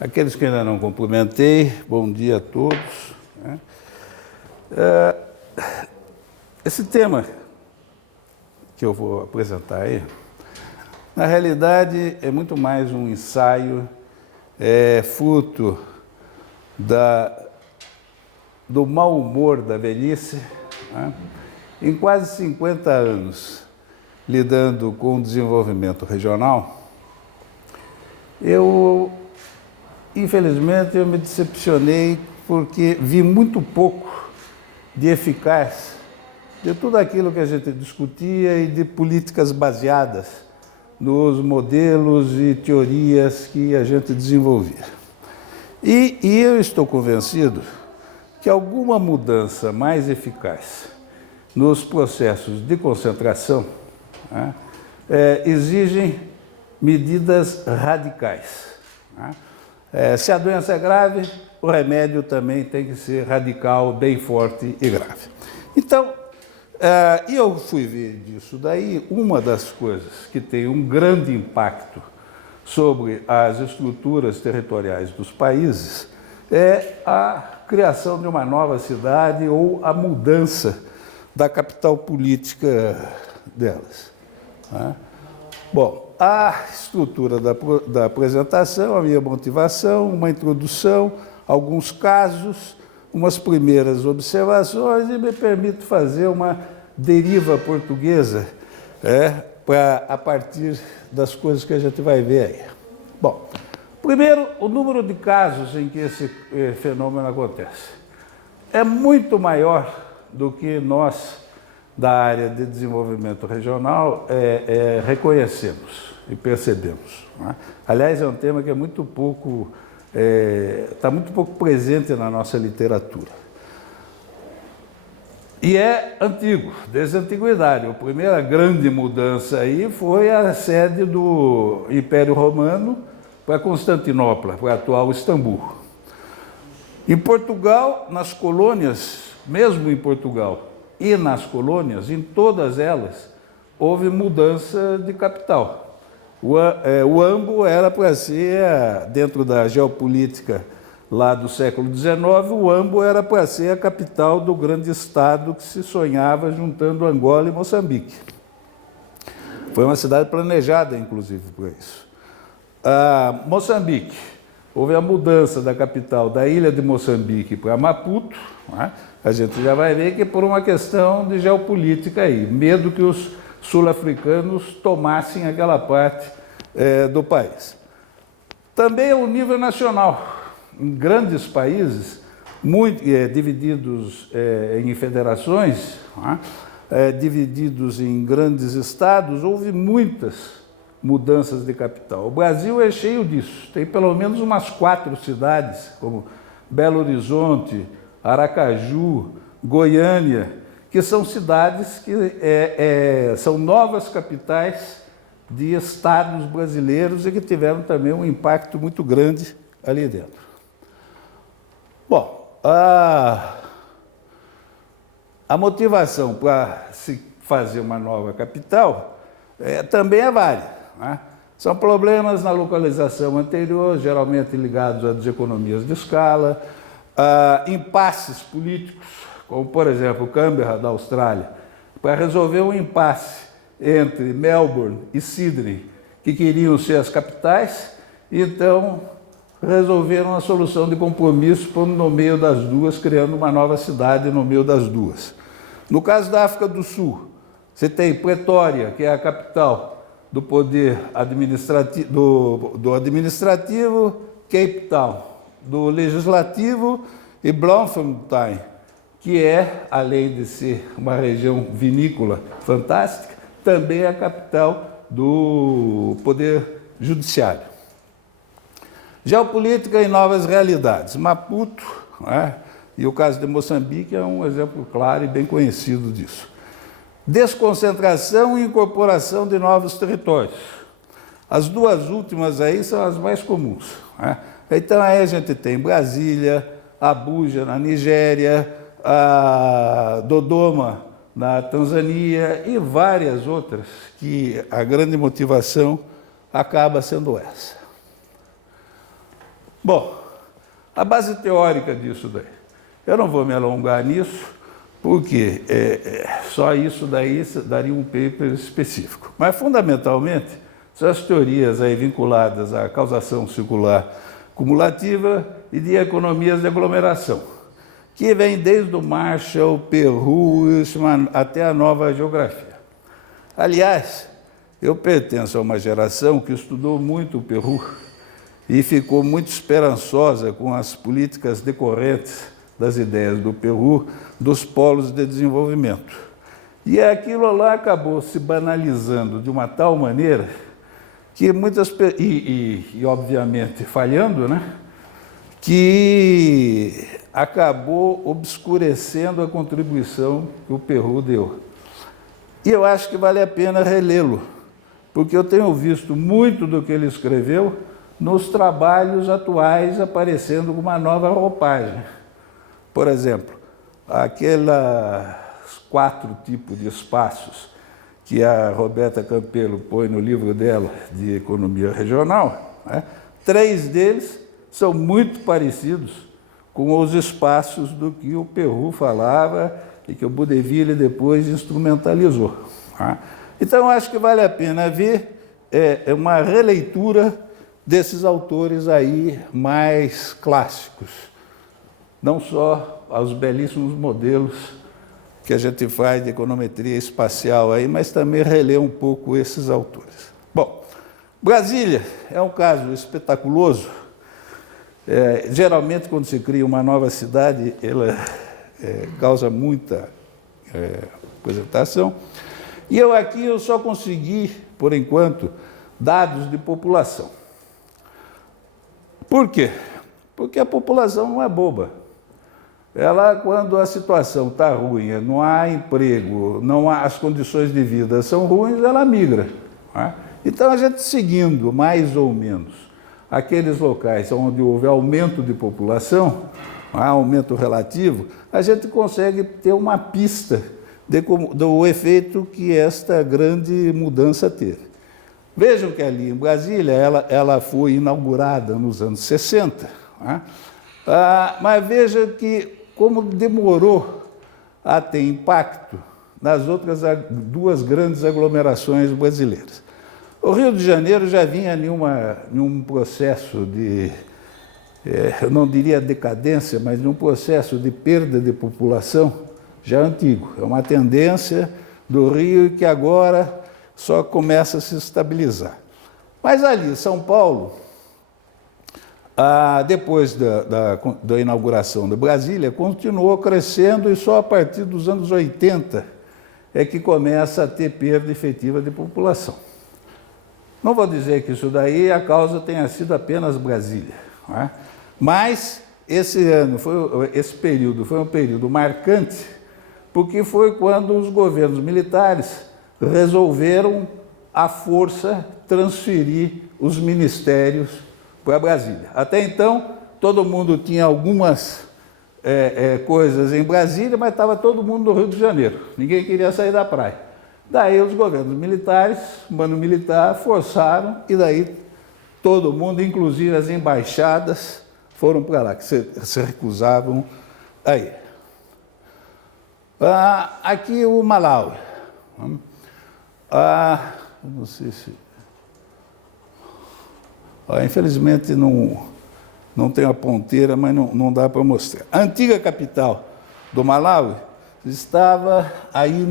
Aqueles que ainda não cumprimentei, bom dia a todos. Esse tema que eu vou apresentar aí, na realidade, é muito mais um ensaio, fruto do mau humor da velhice, né? Em quase 50 anos lidando com o desenvolvimento regional, infelizmente, eu me decepcionei porque vi muito pouco de eficaz de tudo aquilo que a gente discutia e de políticas baseadas nos modelos e teorias que a gente desenvolvia. E eu estou convencido que alguma mudança mais eficaz nos processos de concentração, né, exigem medidas radicais, né? Se a doença é grave, o remédio também tem que ser radical, bem forte e grave. Então, eu fui ver disso daí, uma das coisas que tem um grande impacto sobre as estruturas territoriais dos países é a criação de uma nova cidade ou a mudança da capital política delas, né? Bom, a estrutura da apresentação, a minha motivação, uma introdução, alguns casos, umas primeiras observações e me permito fazer uma deriva portuguesa a partir das coisas que a gente vai ver aí. Bom, primeiro, o número de casos em que esse fenômeno acontece é muito maior do que nós, da área de desenvolvimento regional, reconhecemos e percebemos, né? Aliás, é um tema que é muito pouco, está muito pouco presente na nossa literatura. E é antigo, desde a antiguidade. A primeira grande mudança aí foi a sede do Império Romano para Constantinopla, para a atual Istambul. Em Portugal, nas colônias, mesmo em Portugal, e nas colônias, em todas elas, houve mudança de capital. O Ambo era para ser, dentro da geopolítica lá do século XIX, o Ambo era para ser a capital do grande estado que se sonhava juntando Angola e Moçambique. Foi uma cidade planejada, inclusive, por isso. Moçambique, houve a mudança da capital da ilha de Moçambique para Maputo, né? A gente já vai ver que é por uma questão de geopolítica aí, medo que os sul-africanos tomassem aquela parte do país. Também o nível nacional. Em grandes países, divididos em federações, né? Divididos em grandes estados, houve muitas mudanças de capital. O Brasil é cheio disso. Tem pelo menos umas 4 cidades, como Belo Horizonte, Aracaju, Goiânia, que são cidades que são novas capitais de estados brasileiros e que tiveram também um impacto muito grande ali dentro. Bom, a motivação para se fazer uma nova capital também é válida, né? São problemas na localização anterior, geralmente ligados a deseconomias de escala, impasses políticos, como, por exemplo, Canberra, da Austrália, para resolver um impasse entre Melbourne e Sydney, que queriam ser as capitais, e então resolveram a solução de compromisso pondo no meio das duas, criando uma nova cidade no meio das duas. No caso da África do Sul, você tem Pretória, que é a capital do poder administrativo, do administrativo, Cape Town, do legislativo, e Bloemfontein, que é, além de ser uma região vinícola fantástica, também é a capital do poder judiciário. Geopolítica e novas realidades. Maputo, né, e o caso de Moçambique é um exemplo claro e bem conhecido disso. Desconcentração e incorporação de novos territórios. As duas últimas aí são as mais comuns, né? Então aí a gente tem Brasília, Abuja na Nigéria, Dodoma na Tanzânia e várias outras que a grande motivação acaba sendo essa. Bom, a base teórica disso daí. Eu não vou me alongar nisso, porque só isso daí daria um paper específico. Mas, fundamentalmente, são as teorias aí vinculadas à causação circular cumulativa e de economias de aglomeração, que vem desde o Marshall, Peru, até a nova geografia. Aliás, eu pertenço a uma geração que estudou muito o Peru e ficou muito esperançosa com as políticas decorrentes das ideias do Peru, dos polos de desenvolvimento. E aquilo lá acabou se banalizando de uma tal maneira que muitas e obviamente falhando, né? Que acabou obscurecendo a contribuição que o Peru deu. E eu acho que vale a pena relê-lo, porque eu tenho visto muito do que ele escreveu nos trabalhos atuais aparecendo com uma nova roupagem. Por exemplo, aqueles 4 tipos de espaços que a Roberta Campelo põe no livro dela de Economia Regional, né? 3 deles são muito parecidos com os espaços do que o Peru falava e que o Boudeville depois instrumentalizou. Tá? Então, acho que vale a pena ver uma releitura desses autores aí mais clássicos, não só aos belíssimos modelos que a gente faz de econometria espacial aí, mas também reler um pouco esses autores. Bom, Brasília é um caso espetaculoso. Geralmente, quando se cria uma nova cidade, ela causa muita apresentação. E eu só consegui, por enquanto, dados de população. Por quê? Porque a população não é boba. Ela, quando a situação está ruim, não há emprego, as condições de vida são ruins, ela migra. Né? Então, a gente seguindo mais ou menos aqueles locais onde houve aumento de população, aumento relativo, a gente consegue ter uma pista do efeito que esta grande mudança teve. Vejam que ali em Brasília, ela foi inaugurada nos anos 60, né? Mas veja que como demorou a ter impacto nas outras 2 grandes aglomerações brasileiras. O Rio de Janeiro já vinha em um processo de, eu não diria decadência, mas em um processo de perda de população já antigo. É uma tendência do Rio que agora só começa a se estabilizar. Mas ali, São Paulo, depois da inauguração da Brasília, continuou crescendo e só a partir dos anos 80 é que começa a ter perda efetiva de população. Não vou dizer que isso daí a causa tenha sido apenas Brasília, né? Mas esse período foi um período marcante, porque foi quando os governos militares resolveram, à força, transferir os ministérios para Brasília. Até então, todo mundo tinha algumas coisas em Brasília, mas estava todo mundo no Rio de Janeiro. Ninguém queria sair da praia. Daí os governos militares, mano militar, forçaram, e daí todo mundo, inclusive as embaixadas, foram para lá, que se recusavam a ir. Aqui o Malawi. Não sei se... infelizmente não tem a ponteira, mas não dá para mostrar. A antiga capital do Malawi estava aí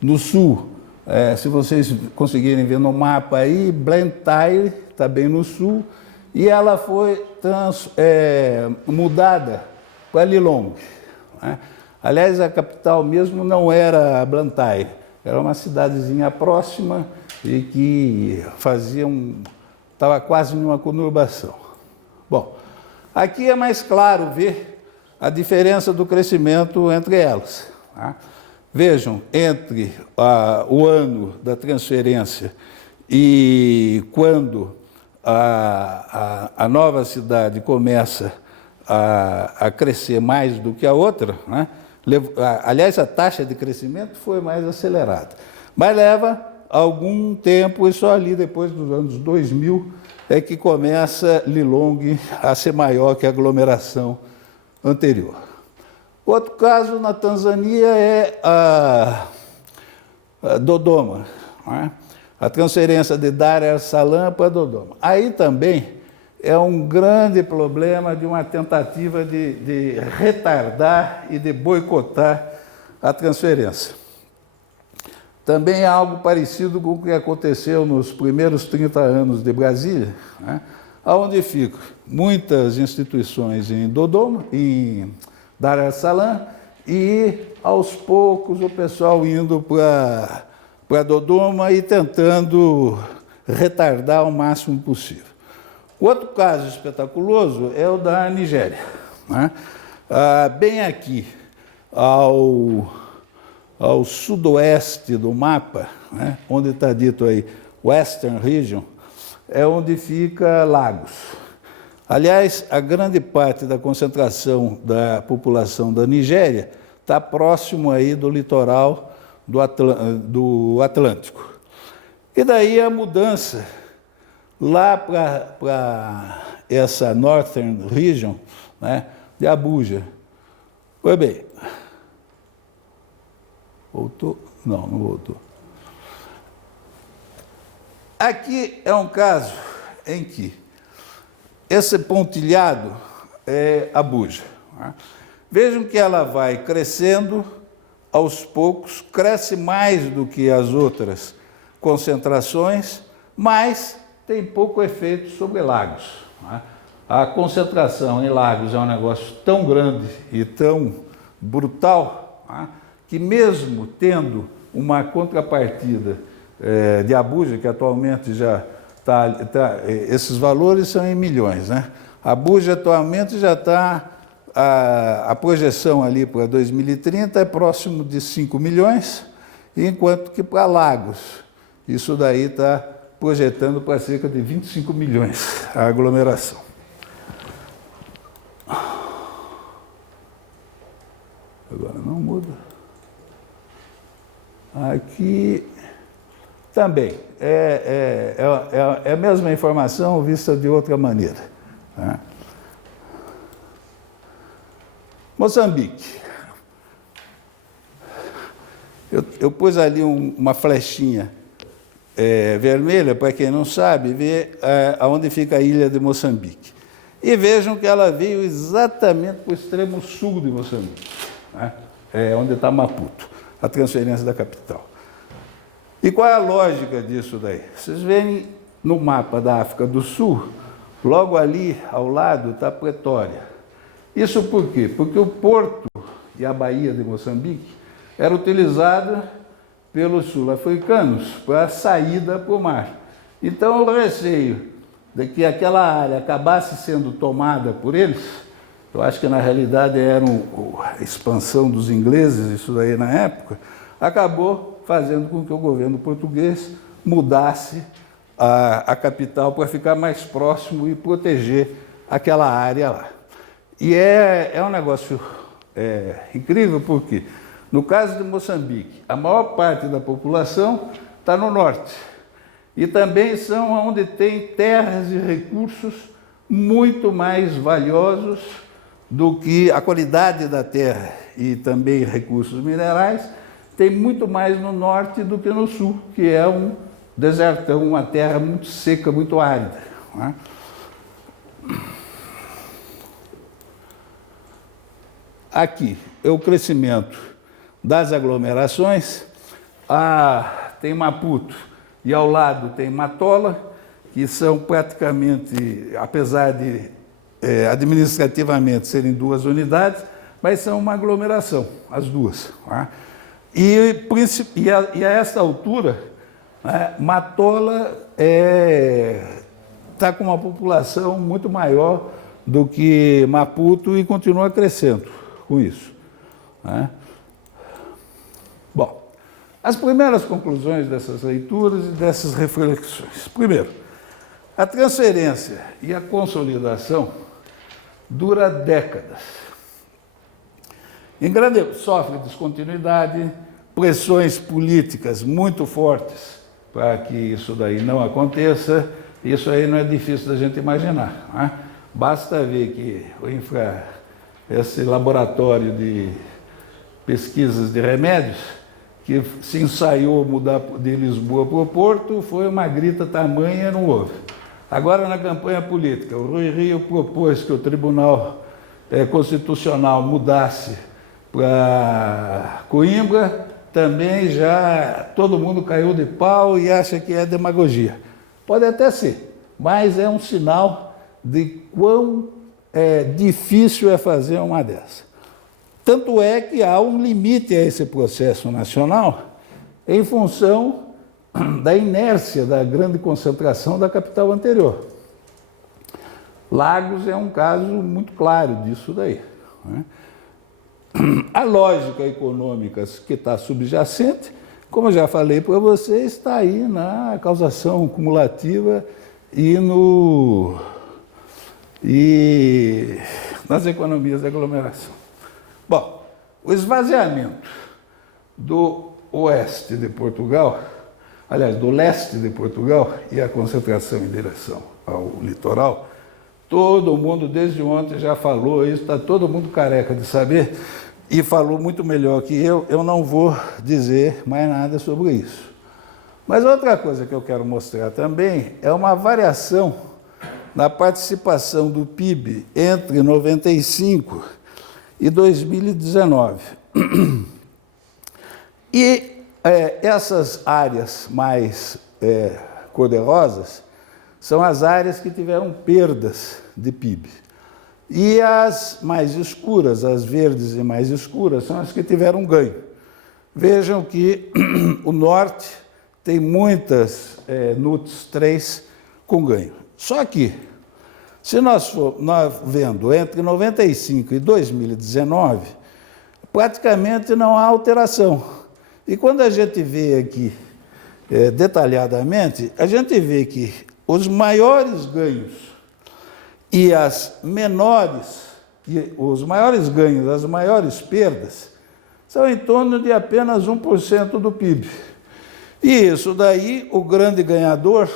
no sul. Se vocês conseguirem ver no mapa aí, Blantyre está bem no sul, e ela foi mudada para Lilongwe, né? Aliás, a capital mesmo não era Blantyre, era uma cidadezinha próxima e que estava quase numa conurbação. Bom, aqui é mais claro ver a diferença do crescimento entre elas. Tá? Vejam, entre o ano da transferência e quando a nova cidade começa a crescer mais do que a outra, né? Aliás, a taxa de crescimento foi mais acelerada, mas leva algum tempo, e só ali depois dos anos 2000 é que começa Lilongwe a ser maior que a aglomeração anterior. Outro caso na Tanzânia é a Dodoma, né? A transferência de Dar es Salaam para Dodoma. Aí também é um grande problema de uma tentativa de retardar e de boicotar a transferência. Também é algo parecido com o que aconteceu nos primeiros 30 anos de Brasília, né? Onde ficam muitas instituições em Dodoma, em Dar es Salaam, e aos poucos o pessoal indo para Dodoma e tentando retardar o máximo possível. Outro caso espetaculoso é o da Nigéria, né? Bem aqui, ao sudoeste do mapa, né, onde está dito aí Western Region, é onde fica Lagos. Aliás, a grande parte da concentração da população da Nigéria está próximo aí do litoral do Atlântico. E daí a mudança lá para essa Northern Region, né, de Abuja. Pois bem, voltou? Não, não voltou. Aqui é um caso em que esse pontilhado é Abuja, né? Vejam que ela vai crescendo aos poucos, cresce mais do que as outras concentrações, mas tem pouco efeito sobre Lagos, né? A concentração em Lagos é um negócio tão grande e tão brutal, né, que mesmo tendo uma contrapartida de Abuja, que atualmente já esses valores são em milhões, né? Abuja atualmente já está, a projeção ali para 2030 é próximo de 5 milhões, enquanto que para Lagos, isso daí está projetando para cerca de 25 milhões a aglomeração. Agora não muda. Aqui também é a mesma informação vista de outra maneira, né? Moçambique. Eu pus ali uma flechinha vermelha, para quem não sabe, ver aonde fica a ilha de Moçambique. E vejam que ela veio exatamente para o extremo sul de Moçambique, né? Onde está Maputo, a transferência da capital. E qual é a lógica disso daí? Vocês veem no mapa da África do Sul, logo ali ao lado está Pretória. Isso por quê? Porque o porto e a baía de Moçambique era utilizada pelos sul-africanos para a saída para o mar. Então o receio de que aquela área acabasse sendo tomada por eles, eu acho que na realidade era a expansão dos ingleses, isso daí na época, acabou fazendo com que o governo português mudasse a capital para ficar mais próximo e proteger aquela área lá. E é um negócio incrível, porque no caso de Moçambique, a maior parte da população está no norte. E também são onde tem terras e recursos muito mais valiosos do que a qualidade da terra e também recursos minerais, tem muito mais no norte do que no sul, que é um desertão, uma terra muito seca, muito árida, né? Aqui é o crescimento das aglomerações. Tem Maputo e ao lado tem Matola, que são praticamente, apesar de administrativamente serem duas unidades, mas são uma aglomeração, as duas, né? E a essa altura, né, Matola está com uma população muito maior do que Maputo e continua crescendo com isso, né? Bom, as primeiras conclusões dessas leituras e dessas reflexões. Primeiro, a transferência e a consolidação dura décadas. Em grande sofre descontinuidade, pressões políticas muito fortes para que isso daí não aconteça, Isso aí não é difícil da gente imaginar, né? Basta ver que esse laboratório de pesquisas de remédios, que se ensaiou mudar de Lisboa para o Porto, foi uma grita tamanha, não houve. Agora, na campanha política, o Rui Rio propôs que o Tribunal Constitucional mudasse para Coimbra, também já todo mundo caiu de pau e acha que é demagogia. Pode até ser, mas é um sinal de quão difícil é fazer uma dessa. Tanto é que há um limite a esse processo nacional em função da inércia da grande concentração da capital anterior. Lagos é um caso muito claro disso daí, né? A lógica econômica que está subjacente, como eu já falei para vocês, está aí na causação cumulativa e nas economias de aglomeração. Bom, o esvaziamento do oeste de Portugal, aliás, do leste de Portugal, e a concentração em direção ao litoral, todo mundo desde ontem já falou, isso está todo mundo careca de saber, e falou muito melhor que eu não vou dizer mais nada sobre isso. Mas outra coisa que eu quero mostrar também é uma variação na participação do PIB entre 95 e 2019. E essas áreas mais cor-de-rosas são as áreas que tiveram perdas de PIB. E as mais escuras, as verdes e mais escuras, são as que tiveram ganho. Vejam que o norte tem muitas NUTS 3 com ganho. Só que, se nós vendo entre 95 e 2019, praticamente não há alteração. E quando a gente vê aqui detalhadamente, a gente vê que os maiores ganhos e os maiores ganhos, as maiores perdas, são em torno de apenas 1% do PIB. E isso daí, o grande ganhador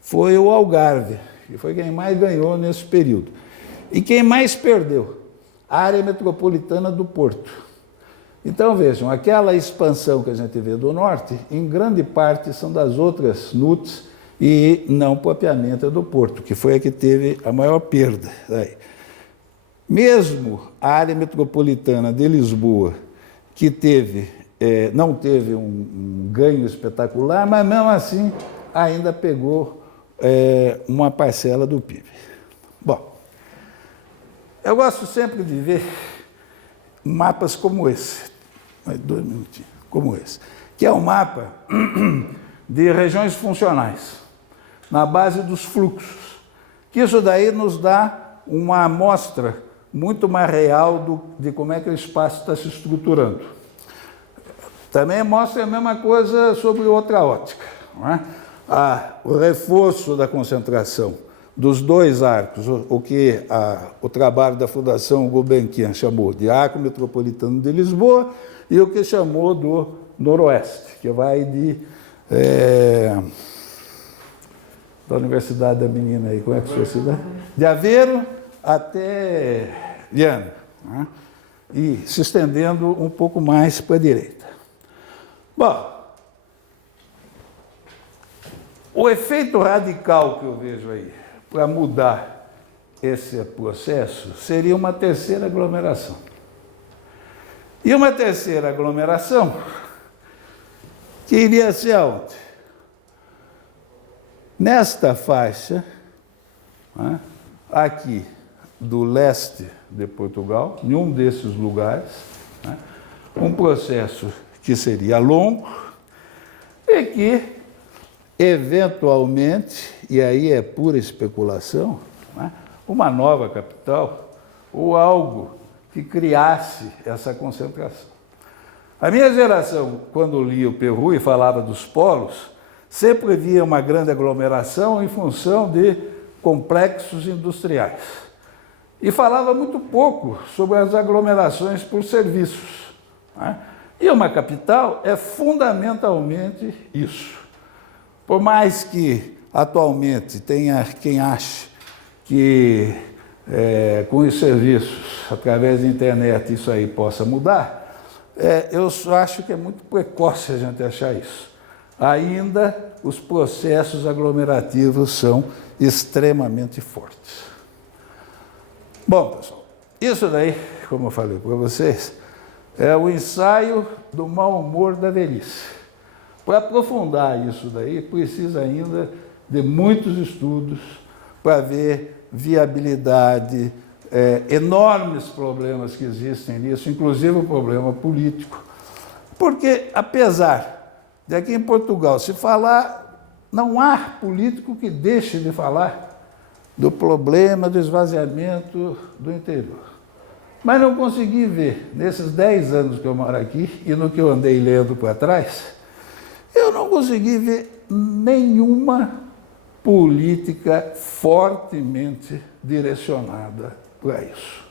foi o Algarve, que foi quem mais ganhou nesse período. E quem mais perdeu? A área metropolitana do Porto. Então, vejam, aquela expansão que a gente vê do norte, em grande parte são das outras NUTS e não propriamente a do Porto, que foi a que teve a maior perda. Mesmo a área metropolitana de Lisboa, que não teve um ganho espetacular, mas mesmo assim ainda pegou uma parcela do PIB. Bom, eu gosto sempre de ver mapas como esse, como esse, que é um mapa de regiões funcionais, na base dos fluxos, que isso daí nos dá uma amostra muito mais real de como é que o espaço está se estruturando. Também mostra a mesma coisa sobre outra ótica, não é? O reforço da concentração dos dois arcos, o que o trabalho da Fundação Gulbenkian chamou de Arco Metropolitano de Lisboa e o que chamou do Noroeste, que vai da Universidade da Menina aí, como é que foi a cidade? De Aveiro até Viana, né? E se estendendo um pouco mais para a direita. Bom, o efeito radical que eu vejo aí para mudar esse processo seria uma terceira aglomeração. E uma terceira aglomeração que iria ser aonde? Nesta faixa, né, aqui do leste de Portugal, em um desses lugares, né, um processo que seria longo e que, eventualmente, e aí é pura especulação, né, uma nova capital ou algo que criasse essa concentração. A minha geração, quando lia o Perrou e falava dos polos, sempre via uma grande aglomeração em função de complexos industriais. E falava muito pouco sobre as aglomerações por serviços, né? E uma capital é fundamentalmente isso. Por mais que atualmente tenha quem ache que com os serviços, através da internet, isso aí possa mudar, eu acho que é muito precoce a gente achar isso. Ainda os processos aglomerativos são extremamente fortes. Bom, pessoal, isso daí, como eu falei para vocês, é o ensaio do mau humor da velhice. Para aprofundar isso daí, precisa ainda de muitos estudos para ver viabilidade, enormes problemas que existem nisso, inclusive o problema político. Porque, apesar de aqui em Portugal se falar, não há político que deixe de falar do problema do esvaziamento do interior. Mas não consegui ver, nesses 10 anos que eu moro aqui, e no que eu andei lendo para trás, eu não consegui ver nenhuma política fortemente direcionada para isso.